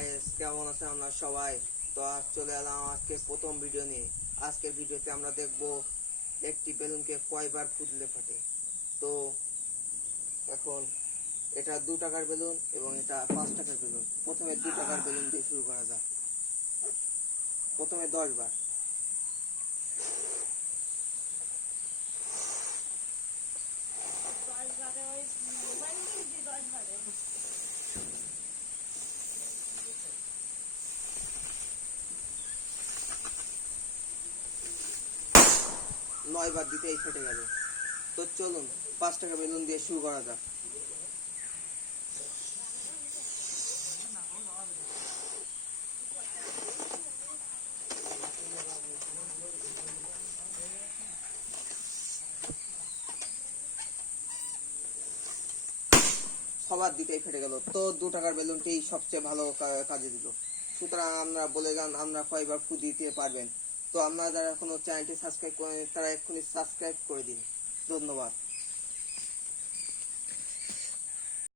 Guys, কেমন আছেন আমরা সবাই? তো আজ চলে এলাম আজকে প্রথম ভিডিও নিয়ে। আজকের ভিডিওতে আমরা দেখব একটি বেলুনকে কয়বার ফুটলে ফাটে। তো এখন এটা 2 টাকার বেলুন এবং এটা 5 টাকার বেলুন। প্রথমে 2 টাকার বেলুন দিয়ে শুরু করা যাক। প্রথমে 10 বার। নয় বার দিতেই ফেটে গেল। তো চলুন 5 টাকা বেলুন দিয়ে শুরু করা যাক। সবার দিকেই ফেটে গেল। তো 2 টাকার বেলুনটি সবচেয়ে ভালো কাজে দিল। সুতরাং আমরা বলে যান আমরা কয়বার ফু দিতে পারবেন। তো আপনারা যারা এখনো চ্যানেলটি সাবস্ক্রাইব করেন তারা এক্ষুনি সাবস্ক্রাইব করে দিন। ধন্যবাদ।